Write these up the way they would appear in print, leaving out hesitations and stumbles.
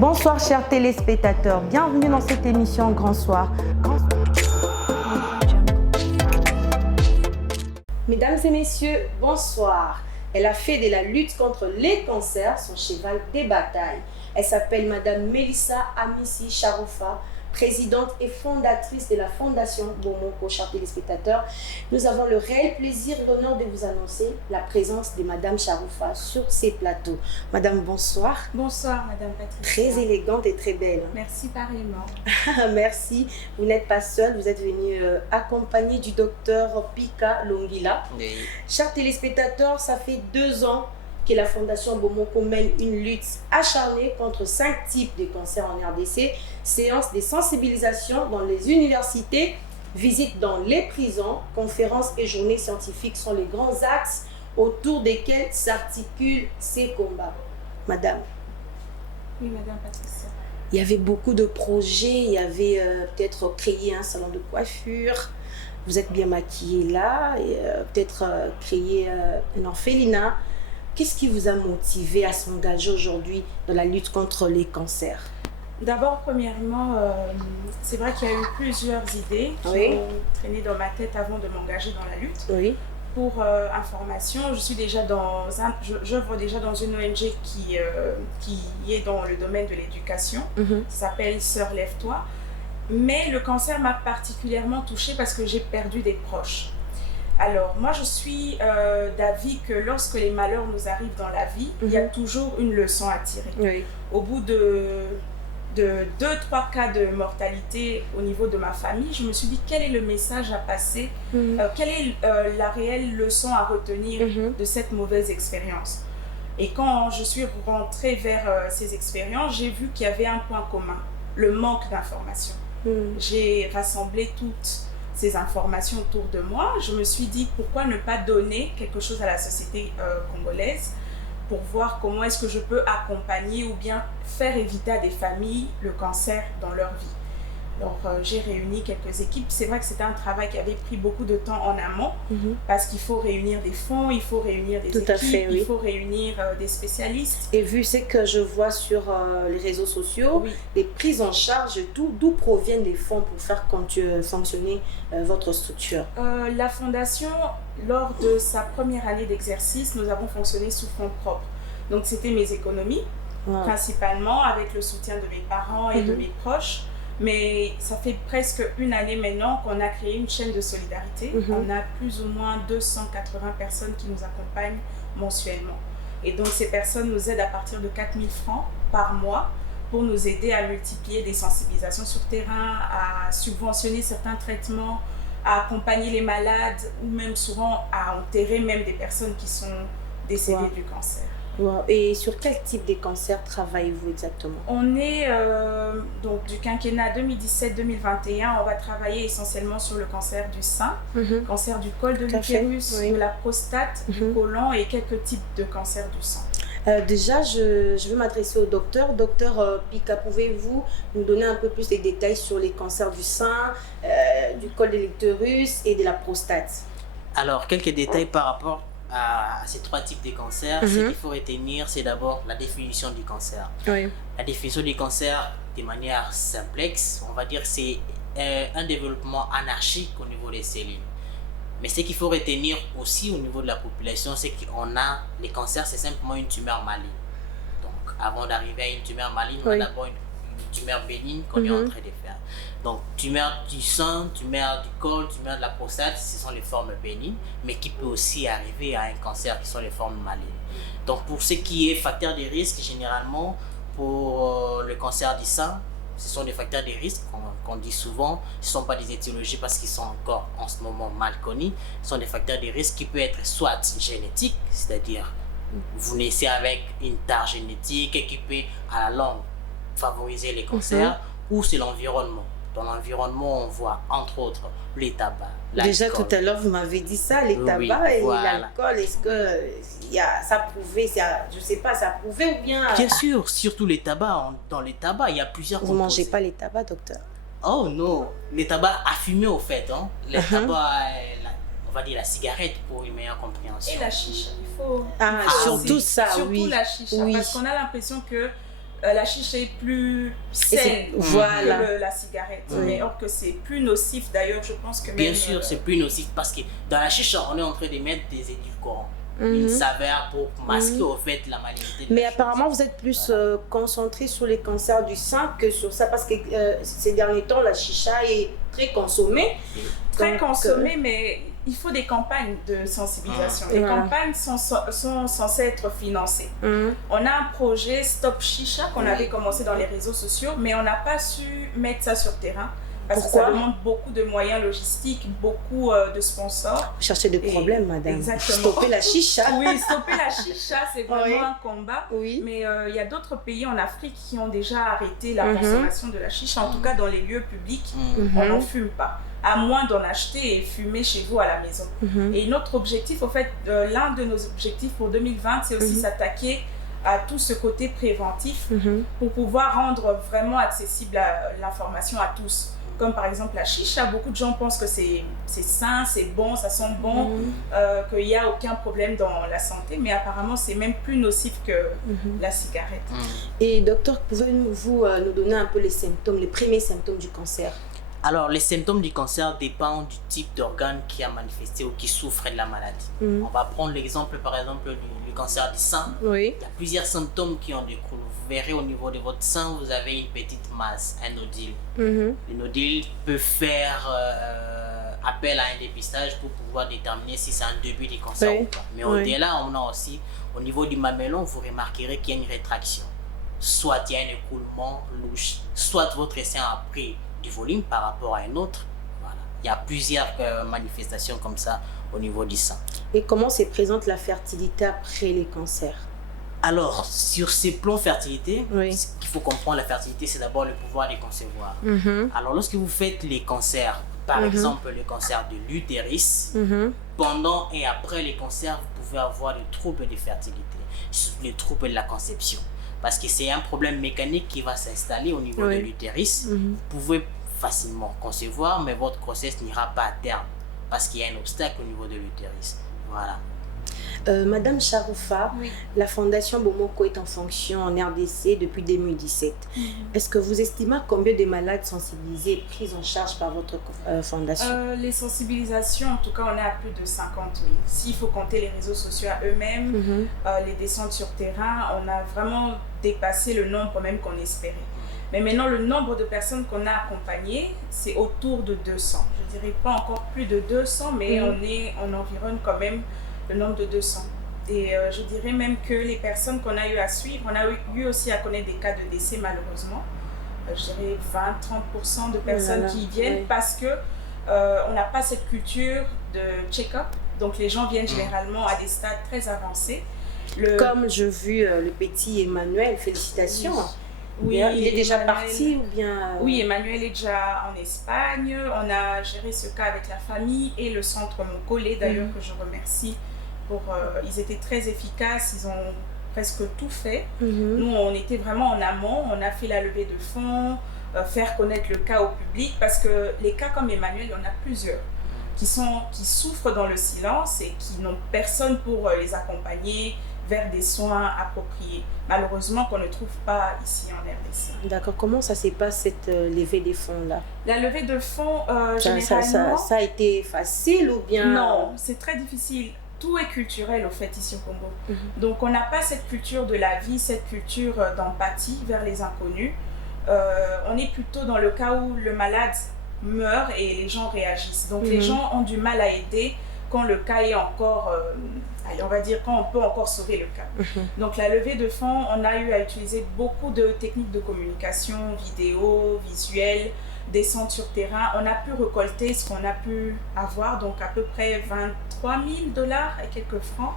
Bonsoir chers téléspectateurs, bienvenue dans cette émission Grand Soir. Mesdames et messieurs, bonsoir. Elle a fait de la lutte contre les cancers son cheval de bataille. Elle s'appelle Madame Melissa Amissi Charoufa, présidente et fondatrice de la Fondation Bomoko. Chers téléspectateurs, nous avons le réel plaisir et l'honneur de vous annoncer la présence de Madame Charoufa sur ces plateaux. Madame, bonsoir. Bonsoir, Madame Patricia. Très élégante et très belle. Merci pareillement. Merci. Vous n'êtes pas seule, vous êtes venue accompagnée du docteur Pika Longila. Oui. Chers téléspectateurs, ça fait 2 ans que la Fondation Bomoko mène une lutte acharnée contre 5 types de cancers en RDC. Séances de sensibilisation dans les universités, visites dans les prisons, conférences et journées scientifiques sont les grands axes autour desquels s'articulent ces combats. Madame. Oui, Madame Patricia. Il y avait beaucoup de projets, il y avait peut-être créé un salon de coiffure, vous êtes bien maquillée là, et peut-être créé un orphelinat. Qu'est-ce qui vous a motivé à s'engager aujourd'hui dans la lutte contre les cancers? D'abord, premièrement, c'est vrai qu'il y a eu plusieurs idées qui ont traîné dans ma tête avant de m'engager dans la lutte. Oui. Pour information, j'œuvre déjà dans une ONG qui est dans le domaine de l'éducation. Ça s'appelle Sœur Lève-toi. Mais le cancer m'a particulièrement touchée parce que j'ai perdu des proches. Alors, moi, je suis d'avis que lorsque les malheurs nous arrivent dans la vie, il y a toujours une leçon à tirer. Oui. Au bout de 2-3 cas de mortalité au niveau de ma famille, je me suis dit quel est le message à passer, quelle est la réelle leçon à retenir de cette mauvaise expérience. Et quand je suis rentrée vers ces expériences, j'ai vu qu'il y avait un point commun, le manque d'informations. J'ai rassemblé toutes ces informations autour de moi. Je me suis dit pourquoi ne pas donner quelque chose à la société congolaise pour voir comment est-ce que je peux accompagner ou bien faire éviter à des familles le cancer dans leur vie. Alors, j'ai réuni quelques équipes. C'est vrai que c'était un travail qui avait pris beaucoup de temps en amont parce qu'il faut réunir des fonds, il faut réunir des équipes, il faut réunir des spécialistes. Et vu ce que je vois sur les réseaux sociaux, les prises en charge et tout, d'où proviennent les fonds pour faire fonctionner votre structure? La Fondation, lors de sa première année d'exercice, nous avons fonctionné sous fonds propres. Donc, c'était mes économies, principalement avec le soutien de mes parents et de mes proches. Mais ça fait presque une année maintenant qu'on a créé une chaîne de solidarité. On a plus ou moins 280 personnes qui nous accompagnent mensuellement. Et donc ces personnes nous aident à partir de 4 000 francs par mois pour nous aider à multiplier des sensibilisations sur terrain, à subventionner certains traitements, à accompagner les malades ou même souvent à enterrer même des personnes qui sont décédées du cancer. Et sur quel type de cancer travaillez-vous exactement? On est donc du quinquennat 2017-2021, on va travailler essentiellement sur le cancer du sein, cancer du col de l'utérus, de la prostate, du côlon et quelques types de cancers du sang. Déjà, je veux m'adresser au docteur. Docteur Pika, pouvez-vous nous donner un peu plus de détails sur les cancers du sein, du col de l'utérus et de la prostate? Alors, quelques détails par rapport à ces 3 types de cancers. Ce qu'il faut retenir, c'est d'abord la définition du cancer. La définition du cancer, de manière simplexe, on va dire c'est un développement anarchique au niveau des cellules. Mais ce qu'il faut retenir aussi au niveau de la population, c'est qu'on a les cancers, c'est simplement une tumeur maligne. Donc, avant d'arriver à une tumeur maligne, on a d'abord une tumeur bénigne qu'on est en train de faire. Donc, tumeur du sein, tumeur du col, tumeur de la prostate, ce sont les formes bénignes, mais qui peut aussi arriver à un cancer qui sont les formes malignes. Donc, pour ce qui est facteur de risque, généralement, pour le cancer du sein, ce sont des facteurs de risque qu'on dit souvent. Ce ne sont pas des étiologies parce qu'ils sont encore en ce moment mal connus. Ce sont des facteurs de risque qui peuvent être soit génétiques, c'est-à-dire vous naissez avec une tare génétique qui peut à la longue favoriser les cancers, ou c'est l'environnement. Dans l'environnement, on voit entre autres les tabacs, l'alcool. Déjà tout à l'heure, vous m'avez dit ça, les tabacs et l'alcool. Est-ce que ça a prouvé, je ne sais pas, ça a prouvé ou bien... Bien sûr, surtout les tabacs. Dans les tabacs, il y a plusieurs composés. Vous ne mangez pas les tabacs, docteur? Oh non, les tabacs à fumer au fait. Les tabacs, on va dire la cigarette pour une meilleure compréhension. Et la chicha, il faut... surtout ça, surtout la chicha, parce qu'on a l'impression que la chicha est plus saine que la cigarette. Mais or que c'est plus nocif d'ailleurs, je pense que bien sûr, c'est plus nocif parce que dans la chicha, on est en train de mettre des édulcorants. Une saveur pour masquer au fait la malignité. Mais apparemment, vous êtes plus concentré sur les cancers du sein que sur ça parce que ces derniers temps, la chicha est très consommée. Très consommée, mais il faut des campagnes de sensibilisation. Les campagnes sont censées être financées. On a un projet Stop Chicha qu'on avait commencé dans les réseaux sociaux, mais on n'a pas su mettre ça sur terrain. Parce que ça demande beaucoup de moyens logistiques, beaucoup de sponsors. Vous cherchez des problèmes, madame. Exactement. Stopper la chicha. Oui, stopper la chicha, c'est vraiment un combat. Oui. Mais il y a d'autres pays en Afrique qui ont déjà arrêté la consommation de la chicha. En tout cas, dans les lieux publics, on n'en fume pas. À moins d'en acheter et fumer chez vous à la maison. Et notre objectif, au fait, l'un de nos objectifs pour 2020, c'est aussi s'attaquer à tout ce côté préventif pour pouvoir rendre vraiment accessible l'information à tous. Comme par exemple la chicha, beaucoup de gens pensent que c'est sain, c'est bon, ça sent bon, qu'il n'y a aucun problème dans la santé, mais apparemment c'est même plus nocif que la cigarette. Et docteur, pouvez-vous nous donner un peu les symptômes, les premiers symptômes du cancer? Alors, les symptômes du cancer dépendent du type d'organe qui a manifesté ou qui souffre de la maladie. On va prendre l'exemple, par exemple, du cancer du sein. Il y a plusieurs symptômes qui en découlent. Vous verrez au niveau de votre sein, vous avez une petite masse, un nodule. Le nodule peut faire appel à un dépistage pour pouvoir déterminer si c'est un début du cancer ou pas. Mais au-delà, on a aussi, au niveau du mamelon, vous remarquerez qu'il y a une rétraction. Soit il y a un écoulement louche, soit votre sein a pris du volume par rapport à un autre. Voilà. Il y a plusieurs manifestations comme ça au niveau du sein. Et comment se présente la fertilité après les cancers? Alors, sur ces plans fertilité, ce qu'il faut comprendre, la fertilité, c'est d'abord le pouvoir de concevoir. Alors, lorsque vous faites les cancers, par exemple le cancer de l'utérus, pendant et après les cancers, vous pouvez avoir des troubles de fertilité, les troubles de la conception. Parce que c'est un problème mécanique qui va s'installer au niveau de l'utérus. Vous pouvez facilement concevoir, mais votre grossesse n'ira pas à terme parce qu'il y a un obstacle au niveau de l'utérus. Voilà. Madame Charoufa, la Fondation Bomoko est en fonction en RDC depuis 2017. Est-ce que vous estimez combien de malades sensibilisés et pris en charge par votre fondation? Les sensibilisations, en tout cas, on est à plus de 50 000. S'il faut compter les réseaux sociaux à eux-mêmes, les descentes sur terrain, on a vraiment dépassé le nombre même qu'on espérait. Mais maintenant, le nombre de personnes qu'on a accompagnées, c'est autour de 200. Je ne dirais pas encore plus de 200, mais on environne quand même le nombre de 200. Et je dirais même que les personnes qu'on a eu à suivre, on a eu aussi à connaître des cas de décès malheureusement. Je dirais 20-30% de personnes qui viennent parce que on n'a pas cette culture de check-up. Donc les gens viennent généralement à des stades très avancés. Comme je vu le petit Emmanuel, félicitations. Oui, il est déjà parti ou bien... Oui, Emmanuel est déjà en Espagne. On a géré ce cas avec la famille et le centre Moncolé, d'ailleurs, que je remercie. Ils étaient très efficaces, ils ont presque tout fait. Nous, on était vraiment en amont, on a fait la levée de fonds, faire connaître le cas au public, parce que les cas comme Emmanuel, il y en a plusieurs qui souffrent dans le silence et qui n'ont personne pour les accompagner vers des soins appropriés. Malheureusement, qu'on ne trouve pas ici en RDC. D'accord. Comment ça se passe, cette levée des fonds-là? La levée de fonds, généralement... Ça a été facile ou bien... Non, c'est très difficile. Tout est culturel, au fait, ici au Congo. Donc, on n'a pas cette culture de la vie, cette culture d'empathie vers les inconnus. On est plutôt dans le cas où le malade meurt et les gens réagissent. Donc, les gens ont du mal à aider quand le cas est encore... on va dire quand on peut encore sauver le cas. Donc la levée de fonds, on a eu à utiliser beaucoup de techniques de communication, vidéo, visuel, descente sur terrain. On a pu récolter ce qu'on a pu avoir, donc à peu près 23 000 $ et quelques francs.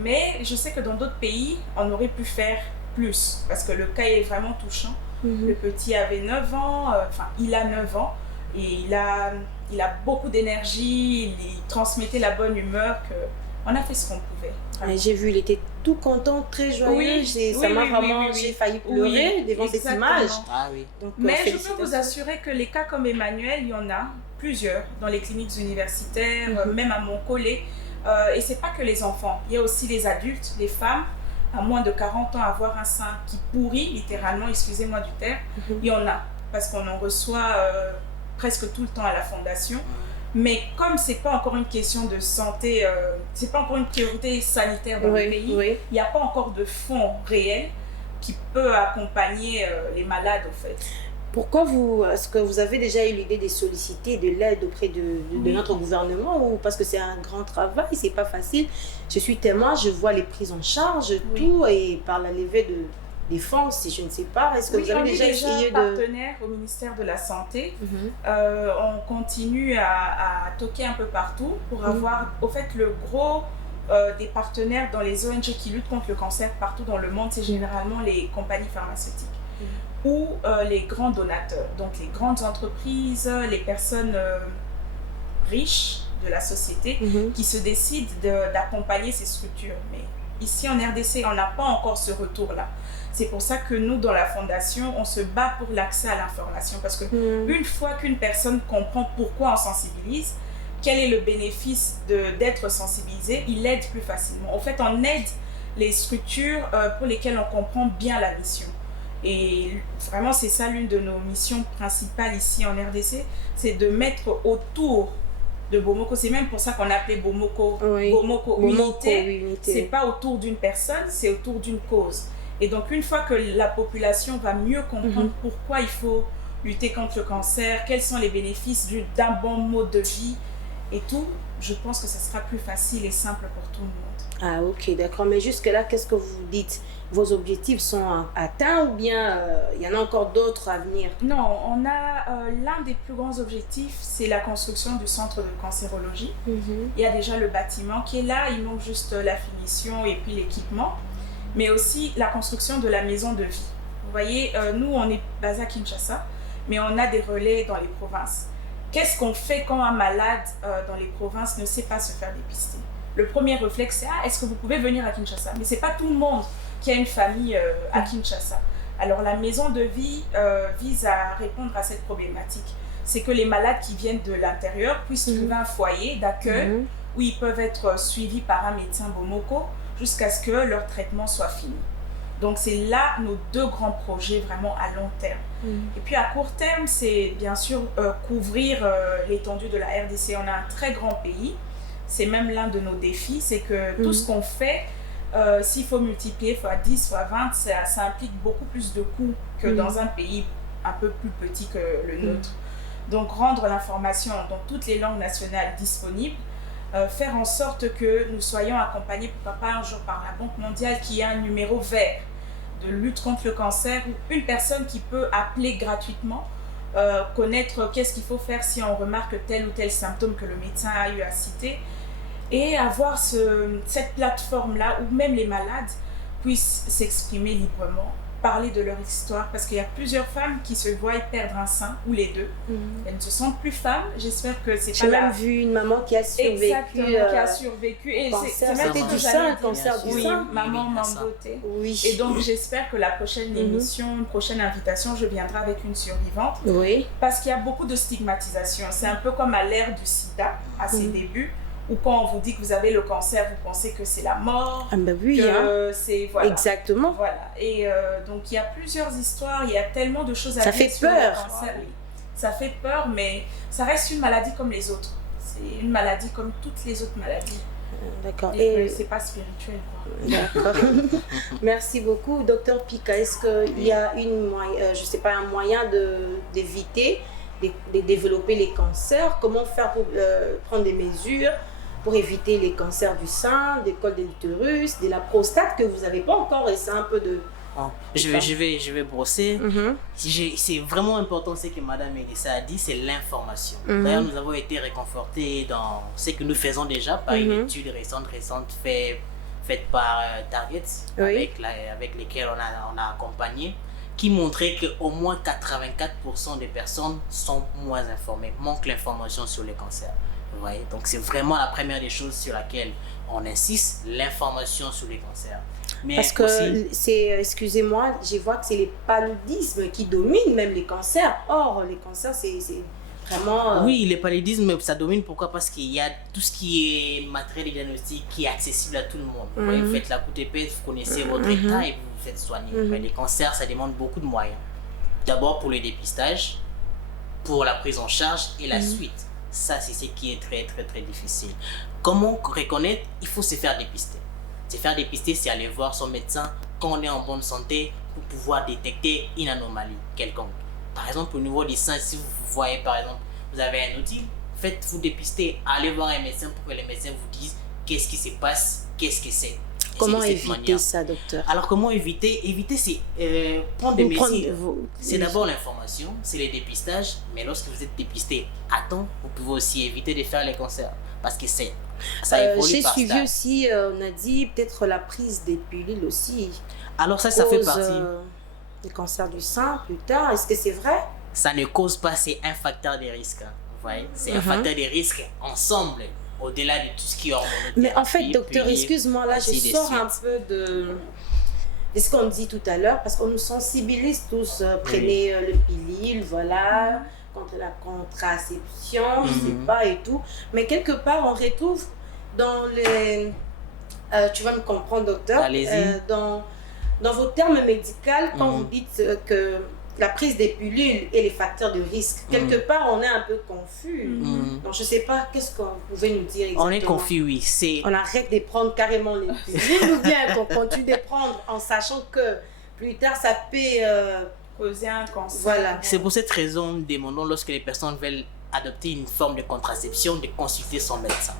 Mais je sais que dans d'autres pays, on aurait pu faire plus, parce que le cas est vraiment touchant. Le petit avait 9 ans, il a 9 ans, et il a beaucoup d'énergie, il transmettait la bonne humeur on a fait ce qu'on pouvait. J'ai vu, il était tout content, très joyeux. Ça m'a vraiment, j'ai failli pleurer devant cette image. Donc, mais je peux vous assurer que les cas comme Emmanuel, il y en a plusieurs dans les cliniques universitaires, même à Moncolé. Et c'est pas que les enfants, il y a aussi les adultes, les femmes. à moins de 40 ans avoir un sein qui pourrit, littéralement, excusez-moi du terme, il y en a, parce qu'on en reçoit presque tout le temps à la fondation. Mais comme c'est pas encore une question de santé, c'est pas encore une priorité sanitaire dans le pays, il n'y a pas encore de fonds réels qui peut accompagner les malades, au fait. Pourquoi est-ce que vous avez déjà eu l'idée de solliciter de l'aide auprès de notre gouvernement, ou parce que c'est un grand travail, c'est pas facile. Je suis témoin, je vois les prises en charge, tout, et par la levée des fonds, si je ne sais pas. Est-ce que vous avez déjà essayé de... partenaire au ministère de la Santé. On continue à toquer un peu partout pour avoir, au fait, le gros des partenaires dans les ONG qui luttent contre le cancer partout dans le monde, c'est généralement les compagnies pharmaceutiques. Ou les grands donateurs, donc les grandes entreprises, les personnes riches de la société qui se décident d'accompagner ces structures. Mais ici en RDC, on n'a pas encore ce retour-là. C'est pour ça que nous, dans la Fondation, on se bat pour l'accès à l'information. Parce que une fois qu'une personne comprend pourquoi on sensibilise, quel est le bénéfice d'être sensibilisé, il aide plus facilement. En fait, on aide les structures pour lesquelles on comprend bien la mission. Et vraiment, c'est ça l'une de nos missions principales ici en RDC, c'est de mettre autour de Bomoko. C'est même pour ça qu'on a appelé Bomoko, Bomoko Unité. C'est pas autour d'une personne, c'est autour d'une cause. Et donc, une fois que la population va mieux comprendre pourquoi il faut lutter contre le cancer, quels sont les bénéfices d'un bon mode de vie et tout, je pense que ça sera plus facile et simple pour tout le monde. Ah ok, d'accord. Mais jusque-là, qu'est-ce que vous dites? Vos objectifs sont atteints, ou bien il y en a encore d'autres à venir? Non, on a l'un des plus grands objectifs, c'est la construction du centre de cancérologie. Il y a déjà le bâtiment qui est là, il manque juste la finition et puis l'équipement, mais aussi la construction de la maison de vie. Vous voyez, nous on est basé à Kinshasa, mais on a des relais dans les provinces. Qu'est-ce qu'on fait quand un malade dans les provinces ne sait pas se faire dépister? Le premier réflexe, c'est est-ce que vous pouvez venir à Kinshasa? Mais ce n'est pas tout le monde qui a une famille à Kinshasa. Alors la maison de vie vise à répondre à cette problématique. C'est que les malades qui viennent de l'intérieur puissent trouver un foyer d'accueil où ils peuvent être suivis par un médecin Bomoko jusqu'à ce que leur traitement soit fini. Donc c'est là nos deux grands projets vraiment à long terme. Et puis à court terme, c'est bien sûr couvrir l'étendue de la RDC. On a un très grand pays. C'est même l'un de nos défis, c'est que tout ce qu'on fait, s'il faut multiplier fois 10, fois 20, ça implique beaucoup plus de coûts que dans un pays un peu plus petit que le nôtre. Donc rendre l'information dans toutes les langues nationales disponibles, faire en sorte que nous soyons accompagnés, pourquoi pas un jour par la Banque mondiale, qui a un numéro vert de lutte contre le cancer, ou une personne qui peut appeler gratuitement, connaître qu'est-ce qu'il faut faire si on remarque tel ou tel symptôme que le médecin a eu à citer, et avoir cette plateforme-là où même les malades puissent s'exprimer librement, parler de leur histoire, parce qu'il y a plusieurs femmes qui se voient perdre un sein, ou les deux. Elles ne se sentent plus femmes. J'espère que c'est pas la... J'ai même vu une maman qui a survécu. Exactement, qui a survécu. Et c'est même du sein, cancer du sein. Maman Mamboté. Et donc j'espère que la prochaine émission, une prochaine invitation, je viendrai avec une survivante. Parce qu'il y a beaucoup de stigmatisation. C'est un peu comme à l'ère du sida, à ses débuts, ou quand on vous dit que vous avez le cancer, vous pensez que c'est la mort, c'est... Voilà. Exactement. Voilà. Et donc, il y a plusieurs histoires, il y a tellement de choses à dire sur le cancer. Ça fait peur, mais ça reste une maladie comme les autres. C'est une maladie comme toutes les autres maladies. D'accord. Et c'est pas spirituel, quoi. D'accord. Merci beaucoup. Docteur Pika, est-ce qu'il y a je sais pas, un moyen d'éviter, de développer les cancers? Comment faire pour prendre des mesures pour éviter les cancers du sein, des cols de l'utérus, de la prostate que vous n'avez pas encore, et c'est un peu de... Je vais brosser. C'est vraiment important ce que Madame Melissa a dit, c'est l'information. D'ailleurs, nous avons été réconfortés dans ce que nous faisons déjà par une étude récente faite par Target, avec lesquels on a accompagné, qui montrait qu'au moins 84% des personnes sont moins informées, manquent l'information sur les cancers. Ouais, donc c'est vraiment la première des choses sur laquelle on insiste, l'information sur les cancers. Mais parce que excusez-moi, je vois que c'est les paludismes qui dominent même les cancers. Or, les cancers, vraiment... Oui, le paludisme, ça domine. Pourquoi? Parce qu'il y a tout ce qui est matériel de diagnostic qui est accessible à tout le monde. Vous faites la coûte épaisse, vous connaissez votre état et vous vous faites soigner. Mais les cancers, ça demande beaucoup de moyens. D'abord pour le dépistage, pour la prise en charge et la suite. Ça, c'est ce qui est très, très, très difficile. Comment reconnaître? Il faut se faire dépister. Se faire dépister, c'est aller voir son médecin quand on est en bonne santé pour pouvoir détecter une anomalie quelconque. Par exemple, au niveau du sein, si vous voyez, par exemple, vous avez un outil, faites-vous dépister, allez voir un médecin pour que le médecin vous dise qu'est-ce qui se passe, qu'est-ce que c'est. Comment éviter ça, docteur? Alors, comment éviter? Éviter, c'est prendre des mesures. C'est d'abord l'information, c'est le dépistage, mais lorsque vous êtes dépisté à temps, vous pouvez aussi éviter de faire les cancers. Parce que ça évolue j'ai par suivi stade. aussi, on a dit peut-être la prise des pilules aussi. Alors ça fait partie. Des cancers du sein plus tard. Est-ce que c'est vrai? Ça ne cause pas, c'est un facteur de risque. Vous voyez, c'est un facteur de risque ensemble, au-delà de tout ce qui est hormonothérapie. Mais en fait, docteur, excuse-moi, là, je sors un peu de ce qu'on dit tout à l'heure, parce qu'on nous sensibilise tous. Prenez le pilule, voilà, contre la contraception, je sais pas et tout. Mais quelque part, on retrouve dans les... tu vas me comprendre, docteur. Allez-y. Dans vos termes médicaux, quand vous dites que la prise des pilules et les facteurs de risque, quelque part, on est un peu confus. Donc, je ne sais pas, qu'est-ce que vous pouvez nous dire exactement? On est confus, oui. On arrête de prendre carrément les pilules ou bien qu'on continue de prendre en sachant que plus tard, ça peut causer un cancer. Voilà. C'est pour cette raison, demandons lorsque les personnes veulent adopter une forme de contraception, de consulter son médecin.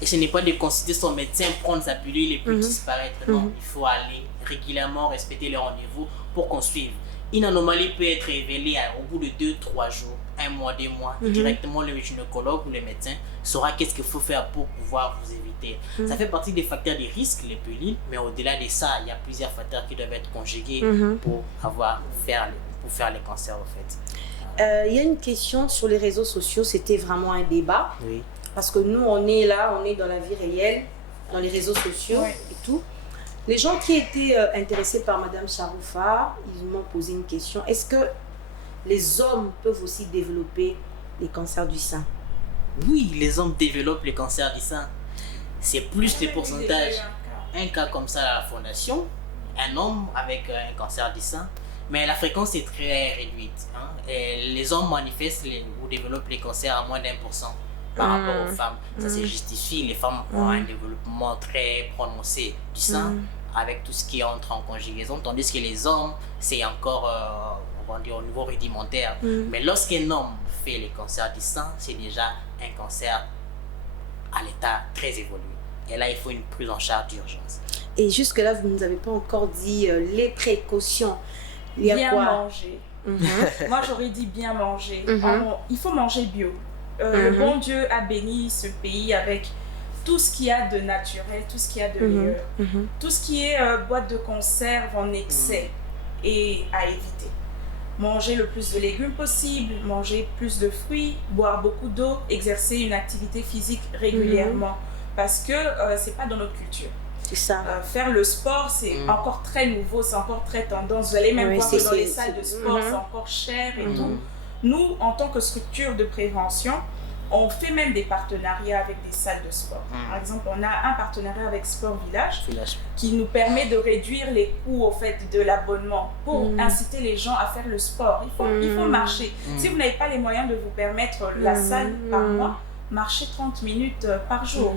Et ce n'est pas de consulter son médecin, prendre sa pilule et puis disparaître. Non, il faut aller régulièrement respecter les rendez-vous pour qu'on suive. Une anomalie peut être révélée au bout de 2-3 jours, 1 mois, 2 mois. Directement, le gynécologue ou le médecin saura qu'est-ce qu'il faut faire pour pouvoir vous éviter. Ça fait partie des facteurs de risque, les pilules, mais au-delà de ça, il y a plusieurs facteurs qui doivent être conjugués pour faire les cancers, en fait. Il y a une question sur les réseaux sociaux, c'était vraiment un débat. Oui. Parce que nous, on est là, on est dans la vie réelle, dans les réseaux sociaux et tout. Les gens qui étaient intéressés par Madame Charoufa, ils m'ont posé une question. Est-ce que les hommes peuvent aussi développer les cancers du sein? Oui, les hommes développent les cancers du sein. C'est plus le pourcentage. Un cas comme ça à la fondation, un homme avec un cancer du sein, mais la fréquence est très réduite. Et les hommes manifestent ou développent les cancers à moins d'1% par rapport aux femmes. Ça se justifie, les femmes ont un développement très prononcé du sein avec tout ce qui entre en conjugaison, tandis que les hommes, c'est encore on va dire, au niveau rudimentaire. Mais lorsqu'un homme fait les cancers du sein, c'est déjà un cancer à l'état très évolué. Et là, il faut une prise en charge d'urgence. Et jusque-là, vous ne nous avez pas encore dit les précautions. Il y a bien quoi? manger. Moi, j'aurais dit bien manger. Il faut manger bio. Le bon Dieu a béni ce pays avec tout ce qu'il y a de naturel, tout ce qu'il y a de meilleur. Tout ce qui est boîte de conserve en excès et à éviter. Manger le plus de légumes possible, manger plus de fruits, boire beaucoup d'eau, exercer une activité physique régulièrement. Parce que c'est pas dans notre culture. C'est ça. Faire le sport, c'est encore très nouveau, c'est encore très tendance. Vous allez même voir que dans les salles de sport, c'est encore cher et tout. Nous, en tant que structure de prévention, on fait même des partenariats avec des salles de sport. Par exemple, on a un partenariat avec Sport Village qui nous permet de réduire les coûts au fait de l'abonnement pour inciter les gens à faire le sport. Il faut marcher. Si vous n'avez pas les moyens de vous permettre la salle par mois, marcher 30 minutes par jour.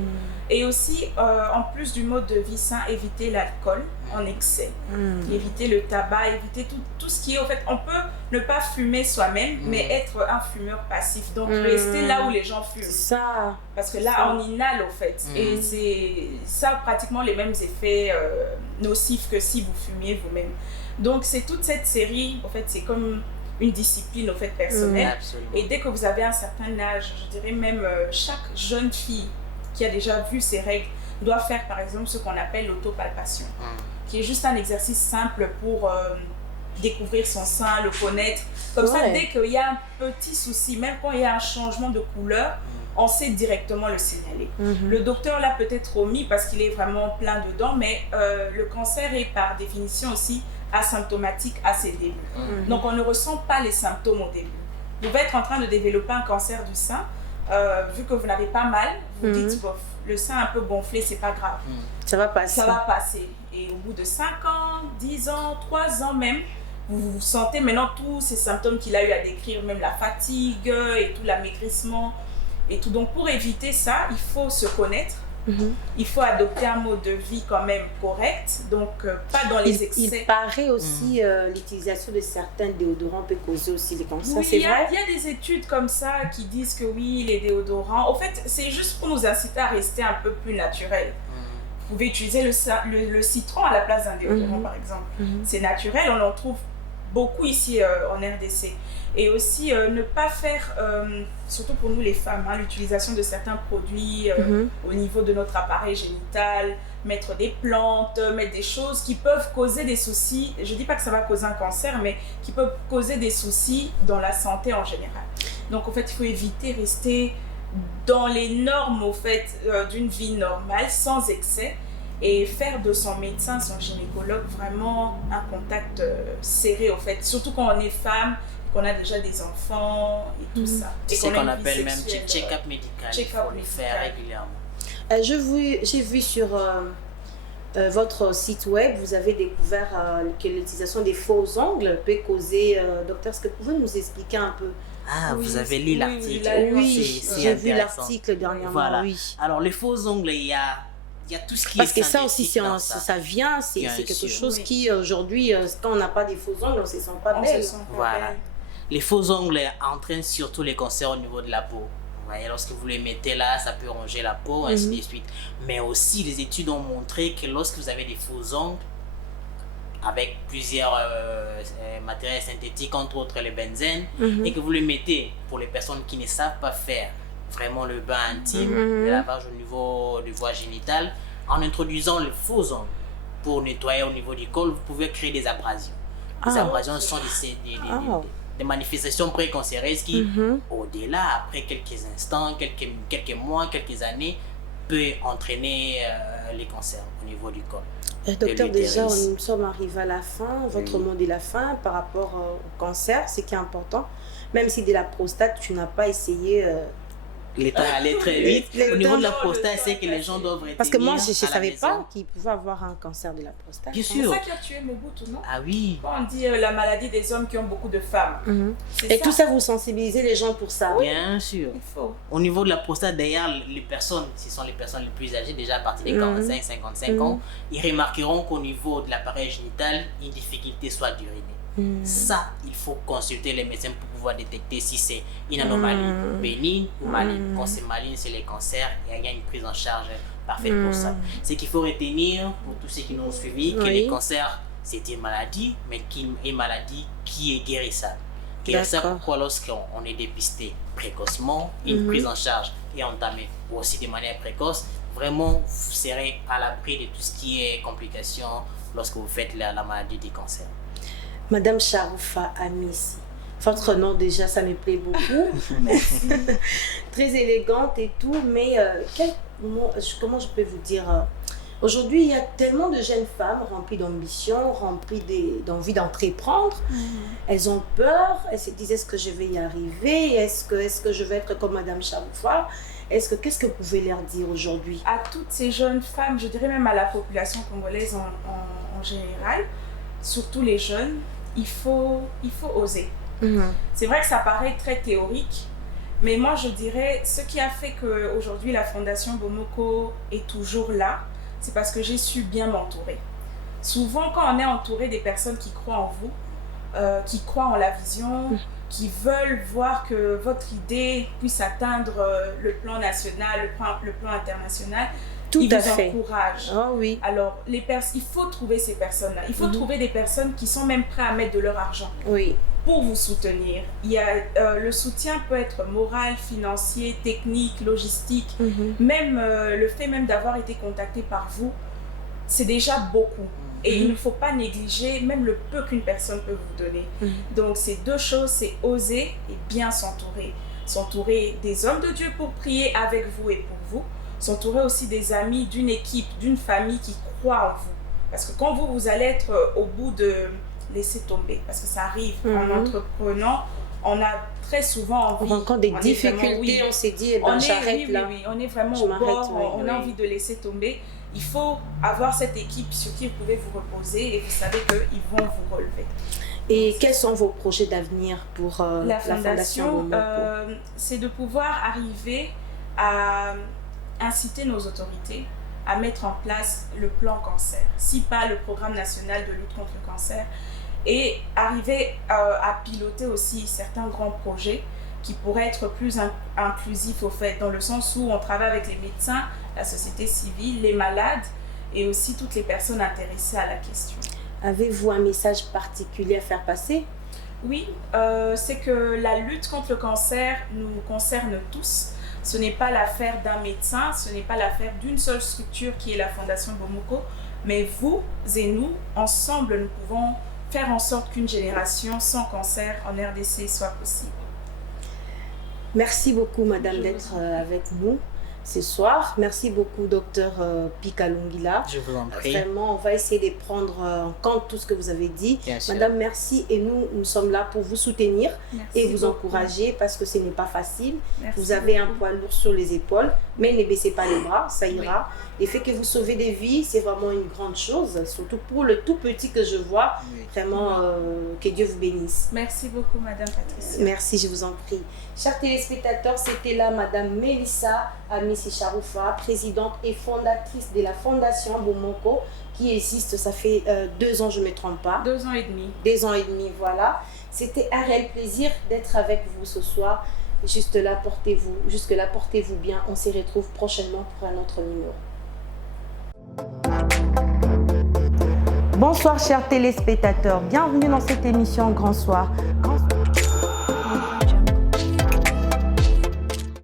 Et aussi, en plus du mode de vie sain, éviter l'alcool en excès, éviter le tabac, éviter tout ce qui est, au fait, on peut ne pas fumer soi-même, mais être un fumeur passif. Donc, rester là où les gens fument. Ça. Parce que là, on inhale, au fait. Et c'est ça, pratiquement les mêmes effets nocifs que si vous fumiez vous-même. Donc, c'est toute cette série, en fait, c'est comme une discipline au fait personnelle. Et dès que vous avez un certain âge, je dirais même chaque jeune fille qui a déjà vu ses règles doit faire par exemple ce qu'on appelle l'autopalpation, qui est juste un exercice simple pour découvrir son sein, le connaître. Comme ça, dès qu'il y a un petit souci, même quand il y a un changement de couleur, on sait directement le signaler. Le docteur l'a peut-être omis parce qu'il est vraiment plein dedans, mais le cancer est par définition aussi asymptomatique à ses débuts. Donc on ne ressent pas les symptômes au début. Vous pouvez être en train de développer un cancer du sein, vu que vous n'avez pas mal, vous dites, bof, le sein un peu gonflé, c'est pas grave. Ça va passer. Ça va passer. Et au bout de 5 ans, 10 ans, 3 ans même, vous sentez maintenant tous ces symptômes qu'il a eu à décrire, même la fatigue et tout, l'amaigrissement et tout. Donc pour éviter ça, il faut se connaître. Il faut adopter un mode de vie quand même correct, donc pas dans les excès. Il paraît aussi l'utilisation de certains déodorants peut causer aussi les cancers, oui, c'est vrai? Il y a des études comme ça qui disent que oui, les déodorants, en fait, c'est juste pour nous inciter à rester un peu plus naturel. Vous pouvez utiliser le citron à la place d'un déodorant, par exemple. C'est naturel, on en trouve beaucoup ici en RDC. Et aussi ne pas faire, surtout pour nous les femmes, l'utilisation de certains produits au niveau de notre appareil génital, mettre des plantes, mettre des choses qui peuvent causer des soucis. Je ne dis pas que ça va causer un cancer, mais qui peuvent causer des soucis dans la santé en général. Donc en fait, il faut éviter, rester dans les normes au fait, d'une vie normale, sans excès, et faire de son médecin, son gynécologue, vraiment un contact serré au fait, surtout quand on est femme, qu'on a déjà des enfants et tout ça. C'est ce qu'on appelle même check-up médical, il faut le faire régulièrement. J'ai vu sur votre site web, vous avez découvert que l'utilisation des faux ongles peut causer... docteur, est-ce que vous pouvez nous expliquer un peu? Ah, vous avez lu l'article. Oui, j'ai vu l'article dernièrement. Voilà. Oui. Alors, les faux ongles, il y a tout ce qui parce est que ça aussi, ça vient, c'est quelque chose qui, aujourd'hui, quand on n'a pas des faux ongles, on ne se sent pas belle. Voilà. Les faux ongles entraînent surtout les cancers au niveau de la peau. Vous voyez, lorsque vous les mettez là, ça peut ronger la peau, ainsi de suite. Mais aussi, les études ont montré que lorsque vous avez des faux ongles, avec plusieurs matériels synthétiques, entre autres les benzènes, et que vous les mettez, pour les personnes qui ne savent pas faire vraiment le bain intime, le lavage au niveau du voie génitale, en introduisant les faux ongles pour nettoyer au niveau du col, vous pouvez créer des abrasions. Les abrasions sont des manifestations précancéreuses qui, au-delà, après quelques instants, quelques mois, quelques années, peut entraîner les cancers au niveau du col. Docteur, déjà, nous sommes arrivés à la fin. Votre mot de la fin par rapport au cancer, ce qui est important. Même si de la prostate, tu n'as pas essayé... L'État allait très vite. Au niveau de la prostate, c'est que les gens doivent retenir. Parce que moi, je ne savais pas qu'ils pouvaient avoir un cancer de la prostate. Bien sûr. C'est ça qui a tué Mobutu, non? Ah oui. Quand on dit la maladie des hommes qui ont beaucoup de femmes. Et tout ça, vous sensibilisez les gens pour ça? Bien sûr. Il faut. Au niveau de la prostate, d'ailleurs, les personnes, ce sont les personnes les plus âgées, déjà à partir de 45-55 ans, ils remarqueront qu'au niveau de l'appareil génital, une difficulté soit d'uriner. Ça, il faut consulter les médecins pour pouvoir détecter si c'est une anomalie bénigne ou maligne. Quand c'est maligne, c'est les cancers, il y a une prise en charge parfaite pour ça. C'est qu'il faut retenir, pour tous ceux qui nous ont suivis, que les cancers, c'est une maladie, mais une maladie qui est guérissable. Guérissable pourquoi lorsqu'on est dépisté précocement, une prise en charge est entamée aussi de manière précoce, vraiment vous serez à l'abri de tout ce qui est complications lorsque vous faites la maladie du cancer. Madame Charoufa Amissi, votre nom déjà, ça me plaît beaucoup. Merci. Très élégante et tout, mais comment je peux vous dire, aujourd'hui, il y a tellement de jeunes femmes remplies d'ambition, remplies d'envie d'entreprendre. Elles ont peur, elles se disent, est-ce que je vais y arriver? Est-ce que je vais être comme Madame Charoufa? Qu'est-ce que vous pouvez leur dire aujourd'hui? À toutes ces jeunes femmes, je dirais même à la population congolaise en général, surtout les jeunes, il faut oser. C'est vrai que ça paraît très théorique, mais moi je dirais, ce qui a fait qu'aujourd'hui la Fondation Bomoko est toujours là, c'est parce que j'ai su bien m'entourer. Souvent, quand on est entouré des personnes qui croient en vous, qui croient en la vision, qui veulent voir que votre idée puisse atteindre le plan national, le plan international, ils vous encouragent. Oh, oui. Alors, il faut trouver ces personnes-là. Il faut trouver des personnes qui sont même prêtes à mettre de leur argent pour vous soutenir. Le soutien peut être moral, financier, technique, logistique. Même le fait même d'avoir été contacté par vous, c'est déjà beaucoup. Et il ne faut pas négliger même le peu qu'une personne peut vous donner. Donc, ces deux choses, c'est oser et bien s'entourer. S'entourer des hommes de Dieu pour prier avec vous et pour vous. S'entourer aussi des amis, d'une équipe, d'une famille qui croit en vous. Parce que quand vous allez être au bout de laisser tomber, parce que ça arrive en entreprenant, on a très souvent envie... On rencontre des difficultés, on s'est dit, j'arrête là. Oui, on est vraiment au bord, on a envie de laisser tomber. Il faut avoir cette équipe sur qui vous pouvez vous reposer et vous savez qu'ils vont vous relever. Et quels sont vos projets d'avenir pour la Fondation c'est de pouvoir arriver à inciter nos autorités à mettre en place le plan cancer, si pas le programme national de lutte contre le cancer, et arriver à piloter aussi certains grands projets qui pourraient être plus inclusifs au fait, dans le sens où on travaille avec les médecins, la société civile, les malades et aussi toutes les personnes intéressées à la question. Avez-vous un message particulier à faire passer? Oui, c'est que la lutte contre le cancer nous concerne tous. Ce n'est pas l'affaire d'un médecin, ce n'est pas l'affaire d'une seule structure qui est la Fondation Bomoko, mais vous et nous, ensemble, nous pouvons faire en sorte qu'une génération sans cancer en RDC soit possible. Merci beaucoup, madame, d'être avec nous ce soir. Merci beaucoup, docteur Pika Lungila. Je vous en prie. Vraiment, on va essayer de prendre en compte tout ce que vous avez dit. Bien sûr. Madame, merci. Et nous sommes là pour vous soutenir et vous beaucoup. encourager parce que ce n'est pas facile. Merci vous avez beaucoup. un poids lourd sur les épaules, mais ne baissez pas les bras, ça ira. Oui. Le fait que vous sauvez des vies, c'est vraiment une grande chose, surtout pour le tout petit que je vois. Oui. Vraiment, que Dieu vous bénisse. Merci beaucoup, madame Patricia. Merci, je vous en prie. Chers téléspectateurs, c'était là madame Melissa Amissi Charoufa, présidente et fondatrice de la Fondation Bomoko, qui existe, ça fait 2 ans, je ne me trompe pas. 2 ans et demi. 2 ans et demi, voilà. C'était un réel plaisir d'être avec vous ce soir. Jusque-là, portez-vous bien. On se retrouve prochainement pour un autre numéro. Bonsoir chers téléspectateurs, bienvenue dans cette émission Grand Soir.